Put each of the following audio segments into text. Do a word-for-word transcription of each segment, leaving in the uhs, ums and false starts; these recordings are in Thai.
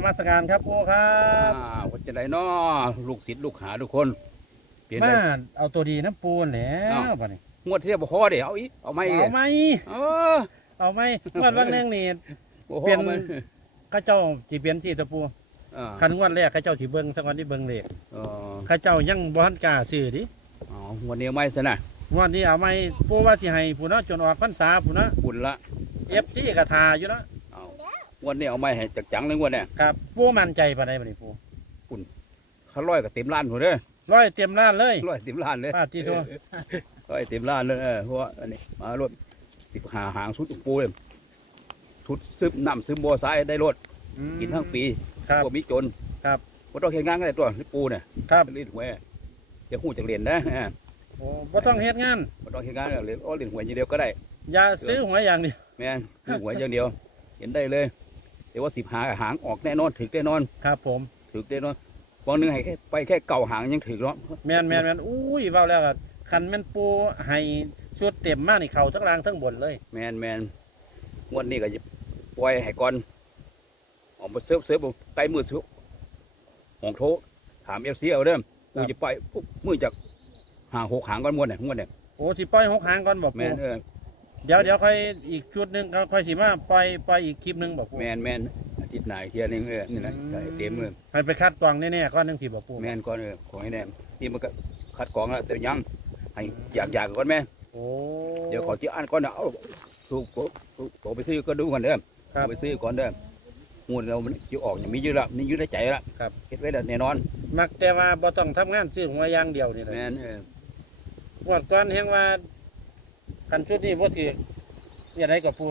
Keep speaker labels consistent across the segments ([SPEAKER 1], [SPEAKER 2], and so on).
[SPEAKER 1] มัสการครับปูครั
[SPEAKER 2] อ่า
[SPEAKER 1] บ
[SPEAKER 2] วัดจะได้น้อลูกศิษย์ลูกหาทุกคนเปลี่ยน
[SPEAKER 1] มา
[SPEAKER 2] ได้
[SPEAKER 1] เอาตัวดีน้ำปูนแหล้วบัดนี้
[SPEAKER 2] งวดที่แล้วบ่พอเดี๋ยวเอาอีกเอาไม่
[SPEAKER 1] เอาไหม
[SPEAKER 2] เออ
[SPEAKER 1] เอาไหมงวดวันหนึงนี่
[SPEAKER 2] บ่พ
[SPEAKER 1] เปลี่
[SPEAKER 2] อย
[SPEAKER 1] น
[SPEAKER 2] เอาไหม
[SPEAKER 1] ข้าเจ้าสิเปลี่ยนที่ตะปู
[SPEAKER 2] อ่า
[SPEAKER 1] คันงวดแรกข้าเจ้าสิเบิ่งสักวันที่เบิ่งเลข
[SPEAKER 2] เออ
[SPEAKER 1] ข้าเจ้ายังบ่ทันกล้าซื้อดิ
[SPEAKER 2] เอางวดนี้เอาไม่ซะนะ
[SPEAKER 1] งวดนี้เอาไหมปูว่าสิให้ผู้เนาะจนออกพรรษาผู้เนาะ
[SPEAKER 2] บุญละ
[SPEAKER 1] เอฟซีก็ทาอยู่เนาะ
[SPEAKER 2] เอางวดนี้เอาไม่ให้จักจังเลยงวดเนี่ย
[SPEAKER 1] ครับปูมั่นใจปานใดบัดนี้ปู
[SPEAKER 2] เขาร้อยก็เต็มล้านพุ่นเด้อ
[SPEAKER 1] ร้อยเต็มล้านเลย
[SPEAKER 2] ร้อยเต็มล้านเลย
[SPEAKER 1] ป้าที่โท
[SPEAKER 2] ร้อยเต็มล้านเลยเออเพราะว่าอันนี้มารถสิบหาหางสุดอุปูเลยชุดซึมน้ำซึมบัวซ้ายได้รถ
[SPEAKER 1] อืม
[SPEAKER 2] กินทั้งปี
[SPEAKER 1] ครับ
[SPEAKER 2] บ่มีจน
[SPEAKER 1] ครับ
[SPEAKER 2] บ่ต้องเฮ็ดงานก็ได้ตัวนี่ปูเนี่ย
[SPEAKER 1] ครับ
[SPEAKER 2] เล่นหวยจะฮู้จักเรียนนะเออ
[SPEAKER 1] โอ้บ่ต้องเฮ็ดงาน
[SPEAKER 2] บ่ต้องเฮ็ดงานเรียนอ๋อเรียนหวยอย่างเดียวก็ได้
[SPEAKER 1] อย่าซื้อหวยอย่างเดียว
[SPEAKER 2] แม่นซื้อหวยอย่างเดียว เห็นได้เลยแต่ว่าสิบหาหางออกแน่นอนถึกแน่นอน
[SPEAKER 1] ครับผม
[SPEAKER 2] ถึกแน่นอนวันหนึงให้แค่ไปแค่เก่าหางยังถึกเนาะ
[SPEAKER 1] แมนแมนแมนอุ้ยเว้าแล้วก็คันแม่นปูให้ชุดเต็มมากนี่เขาทั้งล่างทั้งบนเลย
[SPEAKER 2] แม่นแม่นงวดนี้ก็จะปล่อยให้ก่อนออกมาเซิร์ฟเซิร์ฟใกล้มือซื้อของโทรถามเอฟซีเอาเด้อกูจะไปปุ๊บมือจากหางหกหางก่อนงวดเนี่ยงวดเนี่ย
[SPEAKER 1] โอ้สิปล่อยหกหางก่อนบอก
[SPEAKER 2] แม่
[SPEAKER 1] ปู
[SPEAKER 2] นเออ
[SPEAKER 1] เดี๋ยวเดี๋ยวค่อยอีกชุดหนึ่งก็ค่อยสิมาปล่อยปล่อยอีกคลิปหนึ่งบอกปู
[SPEAKER 2] แม่นแม่นอาทิตย์หน้าอีกเทียหนึงเออนี่แหละใส่เต็มเลย
[SPEAKER 1] ให้ไปคัดกรองแน่ๆก้อนหนึงสิบอกปู
[SPEAKER 2] แม่นก่อนเออของให้แน่นี่มันก็คัดกรองแล้วแต่ยังให้อยากอยากก่อนแม่
[SPEAKER 1] โอ้
[SPEAKER 2] เดี๋ยวขอที่อ่านก่อนนะเอาถูกถูกไปซื้อก็ดูก่อนเด้อ
[SPEAKER 1] ครับ
[SPEAKER 2] ไปซื้อก่อนเด้องูเรามันจะออกอย่างมีเยอะละมีอยู่ในใจละ
[SPEAKER 1] ครับ
[SPEAKER 2] เฮ็ดไว้แล้วแน่นอน
[SPEAKER 1] มักแต่ว่าบ่ต้องทำงานซื้อหัวอย่างเดียวนี่แหละ
[SPEAKER 2] แม่นเออ
[SPEAKER 1] งวดก่อนแฮงว่าคันชุดนี้บ่ถืออย่างไรกับปู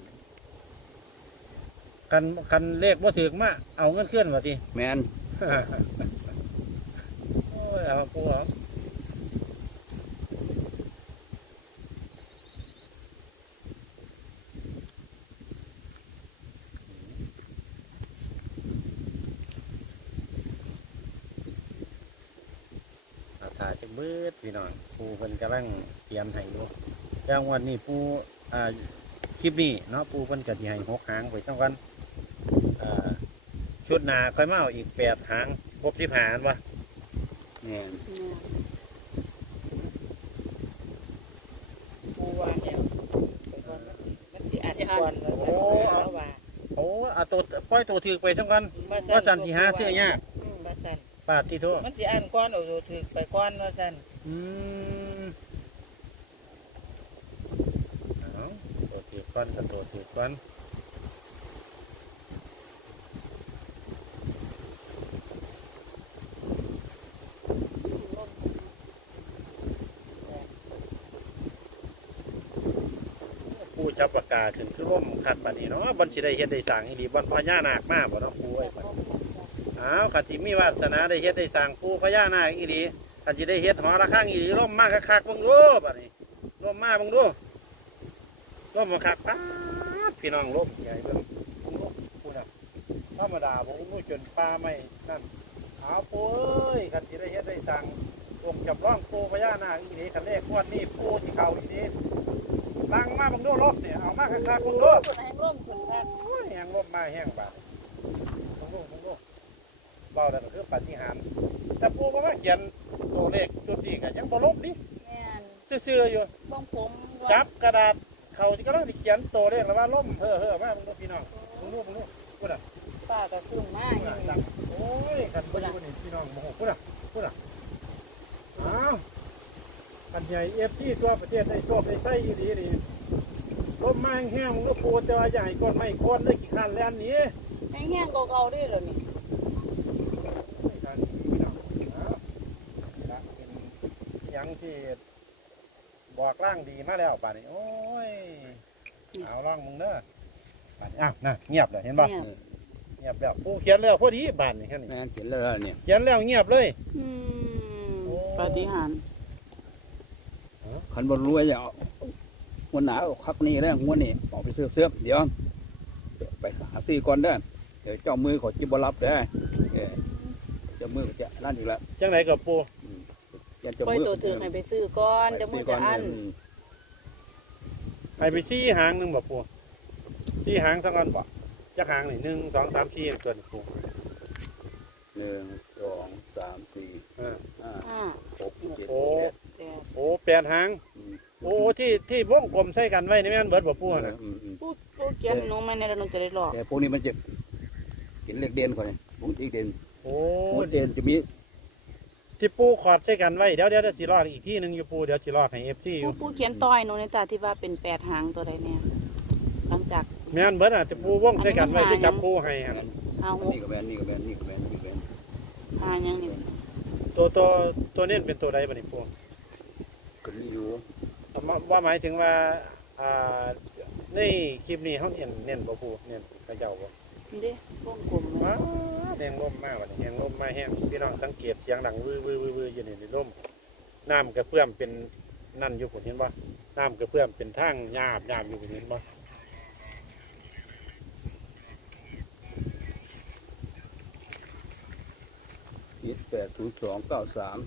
[SPEAKER 1] คันคันเลขบ่ถือมาเอาเงินเคลื่อนว่าติ
[SPEAKER 2] แม่น
[SPEAKER 1] โอ้ยเอาปูเอาเอาถ่ายจักเบิดพี่น้องปูเพิ่นกำลังเตรียมให้อยู่แล้ววันนี้ปูอ่าคลิปนี้เนาะปูเพิ่นก็สิให้หกหางไว้จังกันอ่าชุดหน้าค่อยมาเอาอีกแปดหางครบสิบหางวะ
[SPEAKER 2] แม่น
[SPEAKER 3] ปูว่าเนี่ยมันสิอัดก่อนว่าซั่นแล้วว่า
[SPEAKER 1] โอ้เอาตัวปล่อยตัวถือไปจังกันว่าจันสิหาเสื้อยาก
[SPEAKER 3] อืมว่าซั่น
[SPEAKER 1] ปาดที่โทษ
[SPEAKER 3] มันสิอันก่อนเอาอยู่ถึกไปก่อนว่าซั่น
[SPEAKER 1] อืมเอาตัวถือก้อนกับตัวถือก้อนปูจับปากกาขึ้นคือร่มขัดปานนี้เนาะบอนสิได้เฮ็ดได้สร้างอีหลีบอนพญานาคมาบ่เนาะปูไอ้ปานอ้าวขันสิมีวาสนาได้เฮ็ดได้สร้างปูพญานาคอีหลีขันสิได้เฮ็ดหอระฆังอีหลีร่มมากคักๆเบิ่งดูบัดนี้ร่มมาเบิ่งดูร่มมาคักป๊าดพี่น้องร่มใหญ่เบิ่งเบิ่งดูปูน่ะธรรมดาบ่รู้จนปลาไม่นั่นเอาปูเอ้ยขันสิได้เฮ็ดได้สร้างองค์จำลองปูพญานาคอีหลีคันเลขงวดนี้ปูสิเข้าอีหลีตั้งมาเบิ่งดูรถเนี่ยเอามาคักๆเบิ่งดู
[SPEAKER 3] คนให้ร่มคนคัก
[SPEAKER 1] โอ้ยแห้งลมมาแห้งบาดตรงนู้นตรงนู้นเบาแต่ก็คือปาฏิหาริย์แต่ปูก็มาเขียนตัวเลขชุดนี้ก็ยังบ่ลบนี่
[SPEAKER 3] แม่น
[SPEAKER 1] ซื่อๆอยู่
[SPEAKER 3] บ้องผมว่า
[SPEAKER 1] จับกระดาษเขาที่กำลังสิเขียนตัวเลขแล้วว่าล่มเฮ้อเฮ้อมาเบิ่งดูพี่น้องตรงนู้นตรงนู้นพูดอ่ะ
[SPEAKER 3] ป้าก็ขึ้นมา
[SPEAKER 1] พูด
[SPEAKER 3] อย่า
[SPEAKER 1] อ่ะ
[SPEAKER 3] ง
[SPEAKER 1] จั
[SPEAKER 3] นี้
[SPEAKER 1] งโอ้ยกันบ่อยู่นี่พี่น้องโมโหพูดอ่ะพูดอ่ะอ้าวอันใหญ่เอฟที่ตัวประเทศได้โชคได้ใช้อยู่ดีนี่ลมมาแห้งๆมันก็ปูแต่ว่าใหญ่ก้อนไม่ก้อนได้กี่คันแล้วนี้
[SPEAKER 3] แห้งๆเก่าๆเด้แล้วนี่
[SPEAKER 1] การพี่น้องนะละเป็นหยังที่บอกร่างดีมาแล้วป่านนี้โอ้ยเอาล่องมึงเด้อป่านนี้อ้าวนะเงียบเลยเห็นป่ะ
[SPEAKER 3] เนี่ย
[SPEAKER 1] เงียบแล้วผู้เขียนแล้วพอดีป่านนี้แค่นี้
[SPEAKER 2] แม่นเขียนเลยเนี่ย
[SPEAKER 1] เขียนแล้วเงียบเลย
[SPEAKER 3] อืม
[SPEAKER 1] โอ้
[SPEAKER 3] ปาฏิหาริย์
[SPEAKER 2] คันบ่รวยอย่าเอางวดหนาเอาคักนี้แล้วงวดนี้ออกไปซื้อเสื้อเดี๋ยวไปหาซื้อก่อนเด้อเดี๋ยวเจ้ามือเขาจิบ่รับเด้อเออเจ้ามือเขาจะนั่นอีกแล้ว
[SPEAKER 1] จังไหนกับปู
[SPEAKER 2] ยันเจ้า
[SPEAKER 3] ปล่อย
[SPEAKER 2] มือ
[SPEAKER 3] ตัวถึกให้ไปซื้อก่อนจะมือจะอัน
[SPEAKER 1] ให้ไปซี่หางหนึ่งบ่ปูซี่หางสักอันบ่จักหางนี่หนึ่งสองสามสี่เกินปู
[SPEAKER 2] หนึ่งสองสามสี่
[SPEAKER 1] อ่า
[SPEAKER 2] ห้า
[SPEAKER 3] ห้า
[SPEAKER 2] หกเจ็ด
[SPEAKER 1] โอ้
[SPEAKER 2] แปด
[SPEAKER 3] แปด
[SPEAKER 1] โอ้แปดหาง
[SPEAKER 2] อืม
[SPEAKER 1] โอ้ที่ที่วงกลมใส่กันไว้นี่แม่นเบิดบ่ปูน่ะ
[SPEAKER 2] อืมอืม
[SPEAKER 3] ปูปูเขียนหนูมาเนี่ยแล้วหนูจะได้หลอก
[SPEAKER 2] แต่พวกนี้มันจะเห็นเลขเด่นก่อนเลยพวกเลขเด่น
[SPEAKER 1] โอ้
[SPEAKER 2] พวกเด่นจะมี
[SPEAKER 1] ที่ปูขอดใส่กันไว้เดี๋ยวเดี๋ยวเดี๋ยวสิลอกอีกที่หนึงอยู่ปูเดี๋ยวสิลอกให้ เอฟ ซี อ
[SPEAKER 3] ปู
[SPEAKER 1] ยู่
[SPEAKER 3] ปูเขียนต้อยหนูในตาที่ว่าเป็นแปดหางตัวใดเนี่ยหลังจาก
[SPEAKER 1] แม่นเบิดอ่ะที่ปูวงใส่กันไว้ที่จับปูให้อะ
[SPEAKER 3] ห้าหก
[SPEAKER 2] นี่ก็แบนนี่ก็แบนนี่ก็แบนนี่ก็แบน
[SPEAKER 3] ห้ายังนี่
[SPEAKER 1] ตัวตัวตัวเน้นเป็นตัวใดบัดนี้ปู
[SPEAKER 2] ก็นี่อยู่
[SPEAKER 1] เอามาว่าหมายถึงว่าอ่าในคลิปนี้เฮาเน้นเน้นบ่ปูเน้นกระเจ้าบ่
[SPEAKER 3] นี่เด้วงกลมเลย
[SPEAKER 1] ว้าแดงร่มมากวันนี้แดงร่มมาแห้งพี่น้องสังเกตเสียงดังวื้อวื้อวื้อวื้ออยู่ในร่มน้ำกระเพื่อมเป็นนั่นอยู่ผมเห็นว่าน้ำกระเพื่อมเป็นทางหยาบหยาบอยู่ผมเห็นว่า
[SPEAKER 2] เจ็ดแปดศูนย์สองเก้าสาม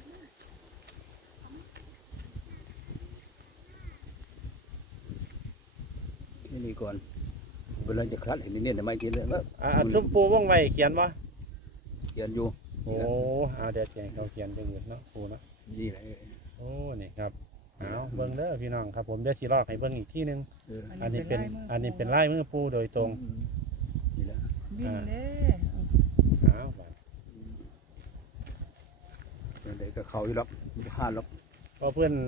[SPEAKER 2] นี่นี่ก่อนเวลาจะคลัดเห็นนี่เนี่ยไม่กินเลยแล้ว
[SPEAKER 1] อ่าชุ่มปูว่องไว้เขียนว่า
[SPEAKER 2] เขียนอยู่
[SPEAKER 1] โอ้เอาเดี๋ยวเขียนเขาเขียนเป็นเงินเนาะปูเนาะ
[SPEAKER 2] นี่แหละ
[SPEAKER 1] โอ้นี่ครับเอาเบิ้งเด้อพี่น้องครับผมเดี๋ยวสีลอกให้เบิ้งอีกที่หนึง
[SPEAKER 2] เออ
[SPEAKER 1] อันนี้เป็นอันนี้เป็นลายมือปูโดยตรง
[SPEAKER 2] นี่แหละ
[SPEAKER 3] บินเด้
[SPEAKER 1] เอาบัด
[SPEAKER 2] เดี๋ยวก็เขาอยู่หรอกห้าหรอก
[SPEAKER 1] เพราะเพื่อน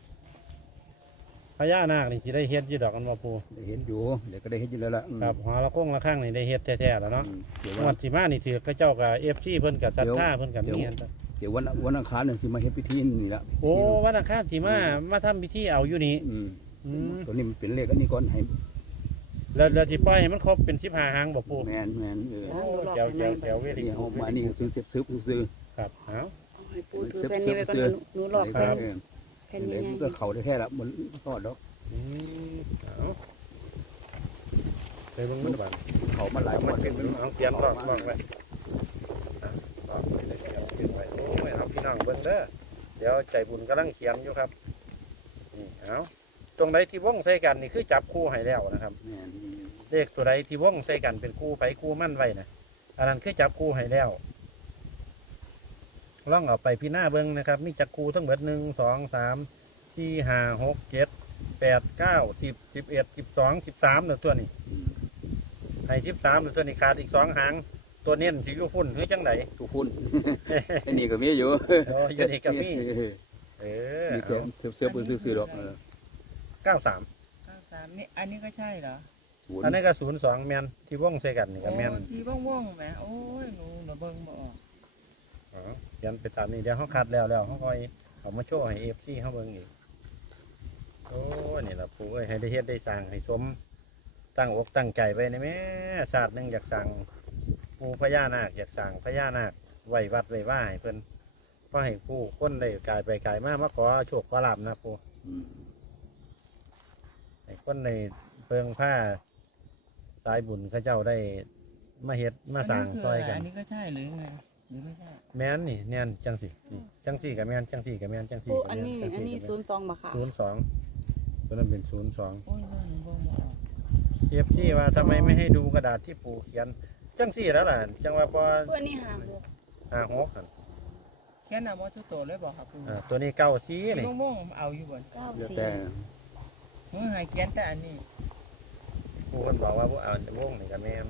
[SPEAKER 1] พญานาคนี่สิได้เฮ็ดอยู่ดอกกันว่าปู
[SPEAKER 2] ได้เห็นอยู่เดี๋ยวก็ได้เห็นอยู่แล้วล่ะอืม
[SPEAKER 1] ครับหอละคงละข้างนี่ได้เฮ็ดแท้ๆแล้วเนาะ
[SPEAKER 2] อืมเดี๋ยว
[SPEAKER 1] ง
[SPEAKER 2] วั
[SPEAKER 1] วัน ดสิมานี่ถือกระเจ้ากับเอฟซีเพิ่นกับจัดท่าเพิ่นกับ
[SPEAKER 2] เดี๋ยว
[SPEAKER 1] นี่อันตะ
[SPEAKER 2] เดี๋ยววันวันอังคารเนี่ยสิมาเฮ็ดพิธีนี่ละ
[SPEAKER 1] โอ้วันอังคารสิมามาทำพิธีเอาอยู่นี่
[SPEAKER 2] อืม
[SPEAKER 1] อืม
[SPEAKER 2] ตัวนี้มันเป็นเลขอันนี้ก่อนให้
[SPEAKER 1] แล้วแล้วสิปล่อยให้มันครบเป็นสิบห้าหางบ่ปู่
[SPEAKER 2] แมนแมนเออ
[SPEAKER 1] โอ้แจ๋วแจ๋วแจ๋วเวลี
[SPEAKER 2] นี่
[SPEAKER 1] กู
[SPEAKER 2] เอามานี่ซื้อเสียบซื้อซื้อ
[SPEAKER 1] ครับเอา
[SPEAKER 3] เอาให้ปูถือแผ่นนี้ไว้ก่อนหนูหนูหลอก
[SPEAKER 2] เอ
[SPEAKER 3] แผ่น
[SPEAKER 2] อ
[SPEAKER 3] แผ่น
[SPEAKER 2] เดี๋
[SPEAKER 3] นี้
[SPEAKER 2] ยว
[SPEAKER 3] ไง
[SPEAKER 2] ก็เขาได้แค่ละมันทอดดอก
[SPEAKER 1] อืมเอาไปเบิ่งมันบ้าน
[SPEAKER 2] เขามาหลาย
[SPEAKER 1] เอา
[SPEAKER 2] วั
[SPEAKER 1] มัน นเป็นเอาเตรียมรอกรอกไว้อ่ะรอกไว้เลยเตรียมขึ้นไว้โอ้ยเอาพี่น้องเบิ่งเด้อเดี๋ยวใจบุญกำลังเขียนอยู่ครับนี่เอาตรงใดที่วงใส่กันนี่คือจับคู่ให้แล้วนะครับ
[SPEAKER 2] แมน
[SPEAKER 1] เลขตัวใดที่ว่องใส่กันเป็นคู่ไปคู่มั่นไว้นะอันนั้นคือจับคู่ให้แล้วล่องเอาไปพี่หน้าเบิ้งนะครับ มีจักคู่ทั้งหมดหนึ่งสองสามสี่ห้าหกเจ็ดแปดเก้าสิบสิบเอ็ดสิบสองสิบสามเนตัวนี้ให้สิบสามเนตัวนี้ขาดอีกสองหางตัวเน้นสิอยูพุ่นคือจังได
[SPEAKER 2] ทุกคนไอ้นี่ก็มีอยู่
[SPEAKER 1] โอ้อยู่นี่ก็มีเออ
[SPEAKER 2] มีแต่เสื้อเสื้อปืนซื้อดอกเออ
[SPEAKER 1] เก้าสาม
[SPEAKER 4] ข้าวสามนี่อันนี้ก็ใช่เหรอ
[SPEAKER 2] ศูนย์
[SPEAKER 1] อันนี้ก็ศูนย์สองแมนที่ว่องใส่กันนี่ก็แมน
[SPEAKER 4] โอ้ที่ว่องๆแหมโอ้ยหนูหนูเบิ่งบ่ออก
[SPEAKER 1] อ๋อเขียนไปตามนี้เดี๋ยวเขาคัดแล้วแล้วเขาคอยเอามาโชว์ให้เอฟซีเขาเบิ่งอีกโอ้นี่ล่ะปู่เอ้ยให้ได้เฮ็ดได้สร้างให้สมตั้งอกตั้งใจไว้นะแม่ศาสตร์หนึ่งอยากสั่งปู่พญานาคอยากสั่งพญานาคไหววัดไหวว่าให้เพิ่นก็ให้ผู้คนได้กายไปกายมามาขอโชคขอลาบนะปู่
[SPEAKER 2] อืม
[SPEAKER 1] ให้คนในเพิงผ้าสายบุญเขาเจ้าได้มาเฮ็ดมาสั่งซอยกัน
[SPEAKER 4] อันนี้ก็ใช่หรือไงหรือไม่ใช่
[SPEAKER 1] แม่นนี่แม่นจังสี่นี่จังสี่กับแม่นจังสี่กับแม่นจังสี่
[SPEAKER 3] ปู
[SPEAKER 1] กับ
[SPEAKER 3] อัน
[SPEAKER 1] แม่น
[SPEAKER 3] นี้
[SPEAKER 1] จัง
[SPEAKER 3] อัน
[SPEAKER 1] สี่
[SPEAKER 3] นี้
[SPEAKER 1] กับ
[SPEAKER 3] ศู
[SPEAKER 1] แม่น
[SPEAKER 3] นย์สองบ่ค่ะ
[SPEAKER 1] ศูนย์สองตัวนั้นเป็นศูนย์สอง
[SPEAKER 4] โอ้ยหนูเบิ่งบ่ออก
[SPEAKER 1] เทียบที่ว่าทำไมไม่ให้ดูกระดาษที่ปู่เขียน จังสี่แล้วล่ะ จังว่าพอ
[SPEAKER 3] ปูอันนี้ห้าหก
[SPEAKER 1] หาหกหั่น
[SPEAKER 4] แค่นำว่าชุดโตเลยบอกครับครู
[SPEAKER 1] อ่าตัวนี้เก้าสี
[SPEAKER 4] ที่
[SPEAKER 1] นี่
[SPEAKER 4] ว่องๆเอาอยู่บ่น
[SPEAKER 3] เก้า
[SPEAKER 2] แล้ว
[SPEAKER 3] สี่
[SPEAKER 2] แต่
[SPEAKER 4] หนูใหายเขียนแต่อันนี้
[SPEAKER 1] ปู่คนบอกว่าพวกเอาจะม่วงนี่กับแม่น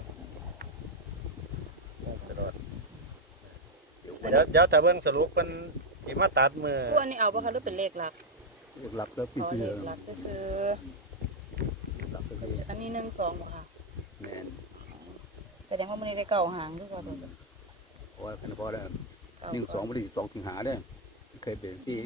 [SPEAKER 1] โอ้กระโดดเดี๋ยวเดี๋ยวแต่เบิ่งสรุปเพิ่นสิมาตัดมือ
[SPEAKER 3] ปูอันนี้เอาบ่คะหรือเป็นเลขหลัก
[SPEAKER 2] หลับแล้วพี่
[SPEAKER 3] อ๋อ
[SPEAKER 2] ซื้อ
[SPEAKER 3] เลขหลักก็คือ
[SPEAKER 2] หลับไปเลย
[SPEAKER 3] อันนี้หนึ่งสองบ่ค่ะ
[SPEAKER 2] แมน
[SPEAKER 3] แสดงว่ามันได้เก้าหางด้วยค่ะปู
[SPEAKER 2] โอ้ยคันพอได้หนึ่งสองบริสองถึงหาได้เคยเป็นสี่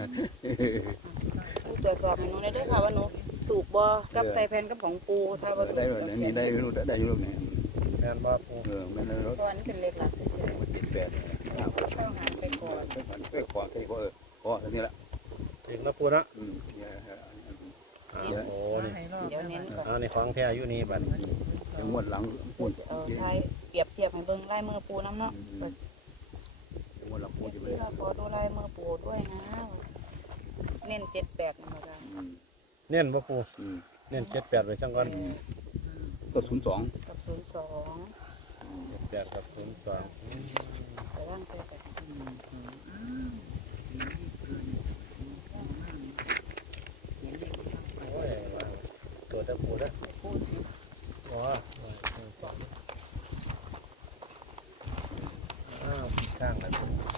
[SPEAKER 3] ปูตรวจสอบให้หนูได้ด้วยค่ะว่าหนูถูกบ่กับใส่แผ่นกับของปูถ้าบ่ถูก
[SPEAKER 2] ได้แบบนี้ได้รู้ได้อยู่รู้เนี่ย
[SPEAKER 1] แม่นบ่ปู่
[SPEAKER 2] เออแม่นรถ
[SPEAKER 3] เพราะอันนี้เป็นเลขหลักเฉย
[SPEAKER 2] มันติดแปด
[SPEAKER 3] ๆเก้าหางไปก่อน
[SPEAKER 2] มันเพื่อความแค่พอเออพอทีนี้ละ
[SPEAKER 1] ถึงแล้วปู่เนาะ
[SPEAKER 2] อืมเนี่ย
[SPEAKER 1] อ่าโอ้นี่
[SPEAKER 4] ให้รอบ
[SPEAKER 3] เดี๋ยวเน้นก่อน
[SPEAKER 1] เอาในของแท้อยู่นี่บัด
[SPEAKER 2] ยังงวดหลังงวด
[SPEAKER 3] เอาไทยเปรียบเทียบให้เบิ่งลายมือปูน้ำเนาะ
[SPEAKER 2] งวดหลังงวดจะไป
[SPEAKER 3] ที่เราขอดูลายมือปูด้วยนะ เน้นเจ็ดแปดนะคะ
[SPEAKER 1] เน้นบ่ปู่
[SPEAKER 2] อืม
[SPEAKER 1] เน้นเจ็ดแปดไว้จังก่อน
[SPEAKER 2] ก็ศูนย์สอง
[SPEAKER 3] กับศูนย์สอง
[SPEAKER 1] เจ็ดแปดกับศูนย์สอง
[SPEAKER 3] ตั้งใจไปเขียนเลข
[SPEAKER 1] โอ้ยว่าตัวตะปูนะ
[SPEAKER 3] พูดสิ
[SPEAKER 1] อ๋ออ้าวข้างกัน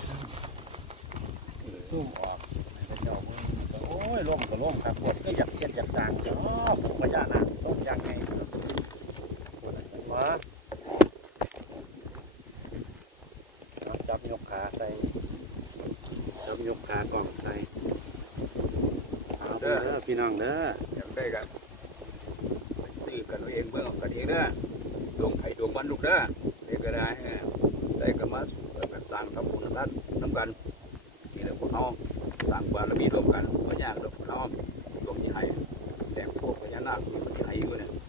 [SPEAKER 1] ตุ้มออกพระเจ้ามึงโอ้ยล่มก็ล่มครับปวดก็อยากเจ็ดอยากสร้างจ้าปู่พญานาคล่มยังไงปวดอะไรวะจับยกขาใส่จับยกขากล่องใส่เอาเด้อพี่น้องเด้อ
[SPEAKER 2] อยากได้กันซื้อกันเอาเองเบิ่งเอากันเองเด้อดวงไข่ดวงวันลูกเด้อเด็กก็ได้ได้ก็มากันสร้างทำบุญนั้นน้ำกันนี่แหละพวกเขาสร้างบารมีร่วมกันไม่ยากหรอกพวกเขาดวงที่ให้แต่พวกพญานาคมันที่ให้อยู่เนี่ย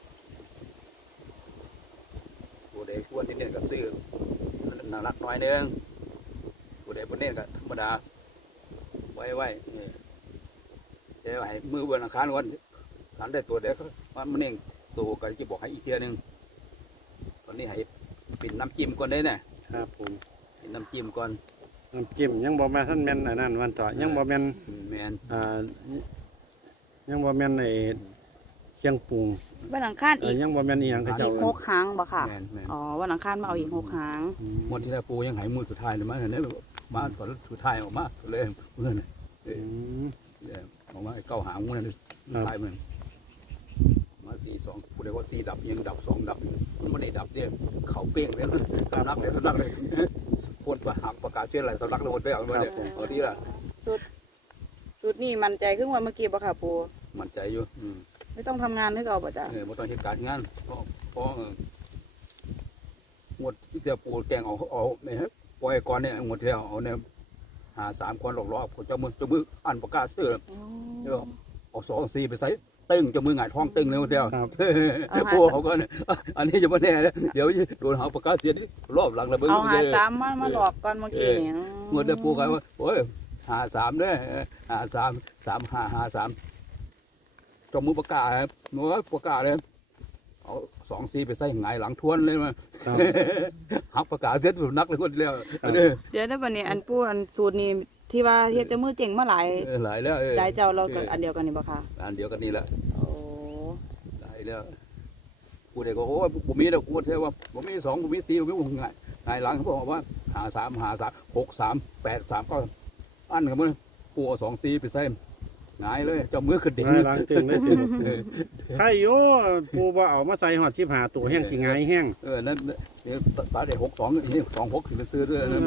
[SPEAKER 2] ผู้ใดควรที่เนี่ยก็ซื้อน่ารักน้อยนึงผู้ใดผู้เนี่ยก็ธรรมดาไว้ไว้เดี๋ยวให้มือวันอังคารวันหลังได้ตัวเด็กมันมันเองตัวกันจะบอกให้อีกเทียนึงตอนนี้ให้ปิดน้ำจิ้มก่อนได้เนี่ย
[SPEAKER 1] ครับผม
[SPEAKER 2] ปิดน้ำจิ้มก่อน
[SPEAKER 1] น้ำจิ้มยังบ่แม่นท่านแม่นอันนั้นวันต่อยังบ่แม่น
[SPEAKER 2] แมน
[SPEAKER 1] อ่ายังบ่แม่นไอ้เชียงปรุง
[SPEAKER 3] วันอังคาร
[SPEAKER 1] เอ่
[SPEAKER 3] อี
[SPEAKER 1] อก ยังบ่แม่นอีหยังเขา
[SPEAKER 3] อี
[SPEAKER 1] เจ้าก เอิ้
[SPEAKER 3] ห
[SPEAKER 1] น
[SPEAKER 3] กครั้งบ่ค่ะ
[SPEAKER 2] แมนแมน
[SPEAKER 3] อ๋อวันอังคารมาเอาอีกหกครั้ง
[SPEAKER 1] อืม
[SPEAKER 2] หมดที่แล้วปูยังหายมือสุดท้ายเลยมั้งเห็นไหมมาตอนสุดท้ายออกมาเลยเพื่อน
[SPEAKER 1] อืม
[SPEAKER 2] ออกมาเก้าหางมันท้ายมันมาสี่สองผู้ใดว่าสี่ดับยังดับสองดับมันไม่ได้ดับเนี่ยเขาเป้งเลยสำนักเลยสำนักเลยคนประหางประกาศเชื่ออะไรสำนักเลยหมดเลยเอามาเนี่ยเอาที่ละ
[SPEAKER 3] ชุดนี้มั่นใจขึ้นวันเมื่อกี้บ่ค่ะปู
[SPEAKER 2] มั่นใจอยู่
[SPEAKER 3] ไม่ต้องทำงานให้เราป่ะจ๊ะ
[SPEAKER 2] เออมาตอนเหตุการณ์งานเพราะเพราะหมดที่จะปูแกงเอาเอาเนี่ยปล่อยก่อนเนี่ยหมดที่เอาเนี่ยหาสามคนหลอกล้อผมเจ้ามือเจ้ามืออันประกาศเสื้อเอาสองสี่ไปใส่ตึ้งเจ้ามือหงายท้องตึ้งเลยหมดเดียวปูเขาก็อันนี้จะมาแน่เดี๋ยวโดนหาประกาศเสียนี่รอบหลังระเบิด
[SPEAKER 3] เอาหาสามมามาหลอกก่อนเมื่อกี้เนี่ย
[SPEAKER 2] หมดแล้วปูกันว่าโอ้ยหาสามเด้หาสามสามห้าหาสามเจ้ามือประกาศหนูประกาศเลยเอาสองสี่ไปใส่หงายหลังทวนเลยมาหักประกาศเสร็จนักเลยคนเดียว
[SPEAKER 3] เดี๋ยวได้บัดนี้อันปูอันสูตรนี้ที่ว่าเฮ็ดจะมือเจ๋งมาหลาย
[SPEAKER 2] หลายแล้ว
[SPEAKER 3] ใจเจ้าเรากับอันเดียวกันนี่บ่ค่ะ
[SPEAKER 2] อันเดียวกันนี่แหละ
[SPEAKER 3] โอ้
[SPEAKER 2] หลายแล้วกูเด็กก็โอ้ยผมมีแล้วกูเท่ว่าผมมีสองผมมีสี่ผมมีหงายหงายหลังเขาบอกว่าหาสามหาสามหกสามแปดสามก็อันกันมั้งปูเอาสองสี่ไปใส่หงายเลยเจ้ามือขึ้นเด็ก
[SPEAKER 1] ง่ายล้างตึงได้ตึงใครโยปูบ่เอามาใส่หอดชิบหาตัวแห้งสิงายแห้ง
[SPEAKER 2] เออนั่นเนี่ยตาเด็กหกสองนี่สองหกถึงจะซื้อด้วยนะ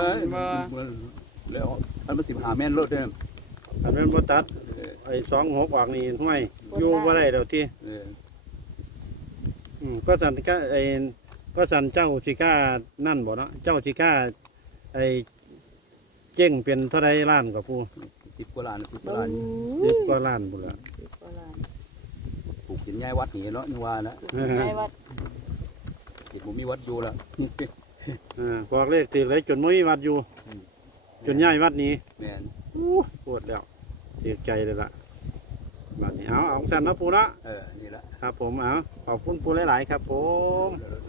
[SPEAKER 2] แล้วอันมันสิบหาแม่นรถเนี่ย
[SPEAKER 1] อันนั้นบ่ตัดไอ้สองหกออกนี่ห้วยอยู่บ่ได้ดอกที่
[SPEAKER 2] เออ
[SPEAKER 1] อืมก็สันก็ไอ้ก็สันเจ้าสิก้านั่นบ่เนาะเจ้าสิก้าไอ้เจ้งเป็นเท่าไรล้านกับผู้
[SPEAKER 2] สิบกว่าล้านสิบกว่าล้าน
[SPEAKER 1] สิบกว่าล้านบุญละ
[SPEAKER 2] ปลูกหินย้ายวัดนี่เนาะนี่ว่านะ
[SPEAKER 3] ในวัด
[SPEAKER 2] หินผมมีวัดอยู่ละ
[SPEAKER 1] อ่าบอกเลขถือเลยจนไม่มีวัดอยู่ จนย้ายวัดนี้
[SPEAKER 2] แม่น
[SPEAKER 1] อู้ปวดแล้วเสียใจเลยล่ะบัดนี้เอาเอาสันเนาะปูเนาะ
[SPEAKER 2] เออนี่ละ
[SPEAKER 1] ครับผมเอาขอบคุณปูหลายๆครับผม
[SPEAKER 2] เออ